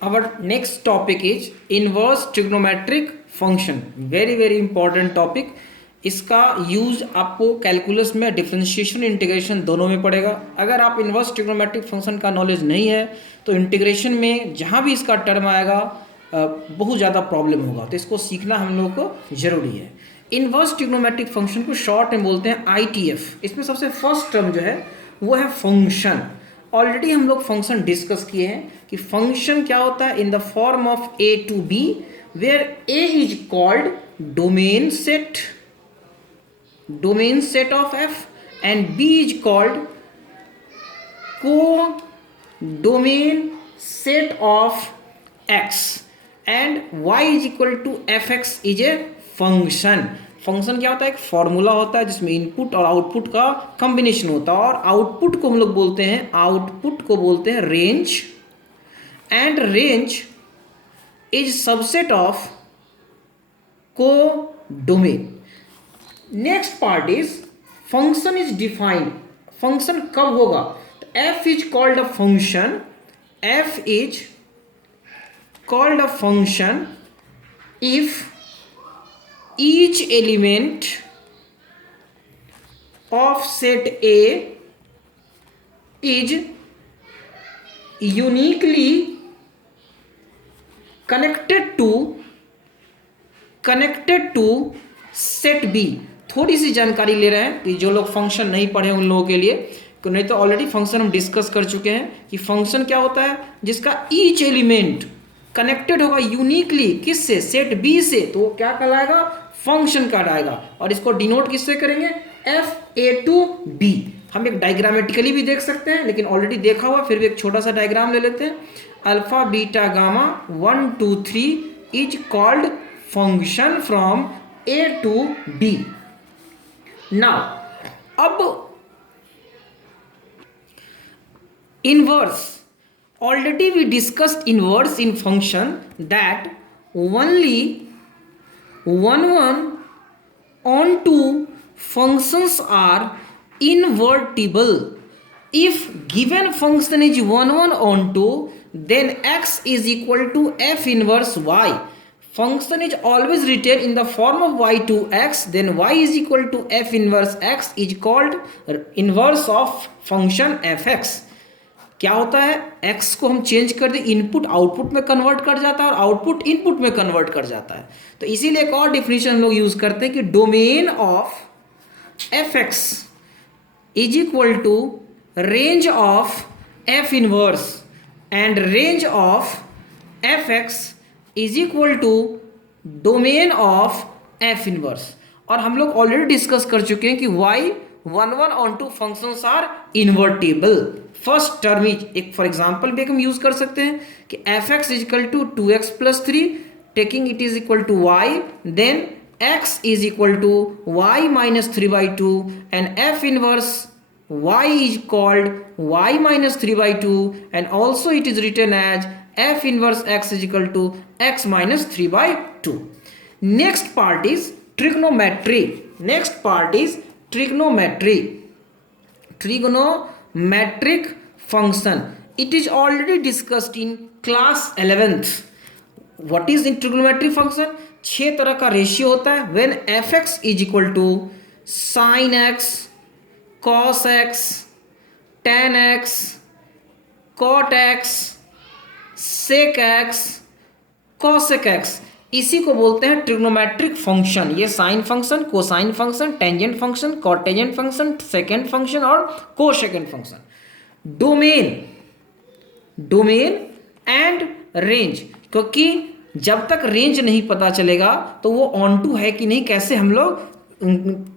Our next topic is inverse trigonometric function. Very very important topic. इसका use आपको calculus में differentiation integration दोनों में पड़ेगा. अगर आप इन्वर्स ट्रिग्नोमेट्रिक फंक्शन का नॉलेज नहीं है तो इंटीग्रेशन में जहाँ भी इसका टर्म आएगा बहुत ज़्यादा प्रॉब्लम होगा. तो इसको सीखना हम लोगों को ज़रूरी है. इन्वर्स ट्रिग्नोमेट्रिक फंक्शन को शॉर्ट में बोलते हैं ITF. इसमें सबसे फर्स्ट टर्म जो है वो है फंक्शन. ऑलरेडी हम लोग फंक्शन डिस्कस किए हैं कि फंक्शन क्या होता है in the form of A to B where A is called domain set of F and B is called codomain set of X and Y is equal to Fx is a function. Function क्या होता है? एक formula होता है जिसमें input और output का combination होता है और आउटपुट को हम लोग बोलते हैं range and range is subset of codomain. Next part is function is defined. Function कब होगा? F is called a function. F is called a function if each element of set A is uniquely connected to set B. थोड़ी सी जानकारी ले रहे हैं कि जो लोग फंक्शन नहीं पढ़े उन लोगों के लिए, नहीं तो ऑलरेडी फंक्शन हम डिस्कस कर चुके हैं कि फंक्शन क्या होता है जिसका ईच एलिमेंट कनेक्टेड होगा यूनिकली किससे? सेट बी से. तो वो क्या कहलाएगा? फंक्शन कहलाएगा. और इसको डिनोट किससे करेंगे? FA2B. हम एक डायग्रामेटिकली भी देख सकते हैं लेकिन ऑलरेडी देखा हुआ, फिर भी एक छोटा सा डायग्राम ले लेते हैं. Alpha beta gamma 1 2 3 is called function from A to B. Now अब inverse. Already we discussed inverse in function that only one onto functions are invertible. If given function is 1 onto, then x is equal to f inverse y. Function is always written in the form of y to x, then y is equal to f inverse x is called inverse of function fx. क्या होता है? x को हम change कर दे, input output में convert कर जाता है और आउटपुट इनपुट में कन्वर्ट कर जाता है. तो इसीलिए एक और डिफिनेशन हम लोग यूज करते हैं कि domain of fx is equal to range of f inverse and range of fx is equal to domain of f inverse. और हम लोग ऑलरेडी डिस्कस कर चुके हैं कि y 1 onto functions are invertible. First term एक फॉर एग्जाम्पल भी हम यूज कर सकते हैं कि fx is equal to 2x plus 3 taking it is equal to y, then x is equal to y minus 3/2 and f inverse y is called y minus 3/2 and also it is written as f inverse x is equal to x minus 3/2. Next part is trigonometry. Trigonometric function. It is already discussed in class 11th. What is in trigonometric function? 6 तरह का ratio होता है. When fx is equal to sin x, cos x, tan x, cot x, sec x, cosec x. इसी को बोलते हैं trigonometric function. ये sine function, cosine function, tangent function, cotangent function, secant function और cosecant function. Domain and range. क्योंकि जब तक range नहीं पता चलेगा तो वो ऑन टू है कि नहीं कैसे हम लोग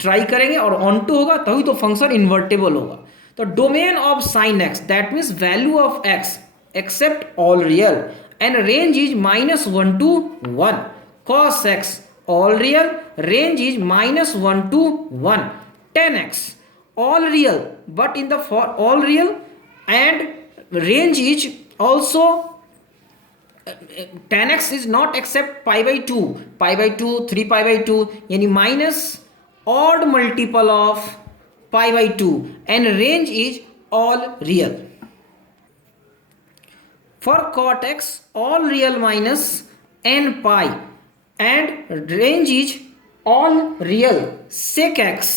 ट्राई करेंगे, और ऑन टू होगा तभी तो फंक्शन इन्वर्टेबल होगा. तो domain of sine x that means value of x except all real and range is -1 to 1. Cos x all real, range is -1 to 1. Tan x all real but in the for all real and range is also tan x is not except pi/2, 3/2 यानी minus odd multiple of pi/2 and range is all real. for cot x all real minus n pi and range is all real sec x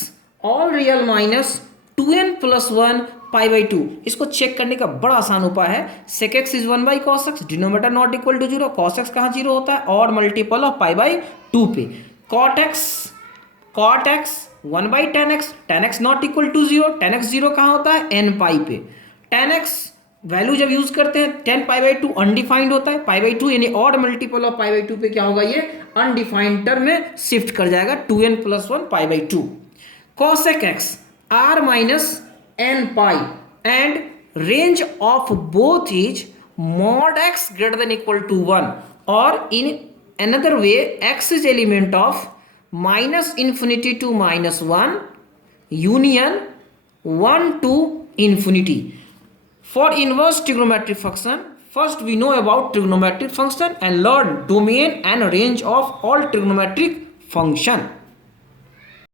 all real minus 2n plus 1 pi by 2। इसको check करने का बड़ा आसान उपाय है, sec x is 1 by cos x, denominator not equal to 0, cos x कहाँ 0 होता है और मल्टीपल ऑफ पाई बाई 2 पे। cot x 1 by tan x not equal to 0, tan x 0 कहाँ होता है n पाई पे। tan x वैल्यू जब यूज करते हैं 10 पाई बाई 2 अनडिफाइंड होता है, पाई बाई 2 यानी odd multiple of pi by 2 पे क्या होगा, ये अनडिफाइंड टर्म में शिफ्ट कर जाएगा 2n plus 1 pi by 2। cosec x r minus n pi and range of both is mod x greater than equal to 1 और इन another way x is element of minus infinity to minus 1 union 1 to infinity। For inverse trigonometric function, first we know about trigonometric function and learn domain and range of all trigonometric function।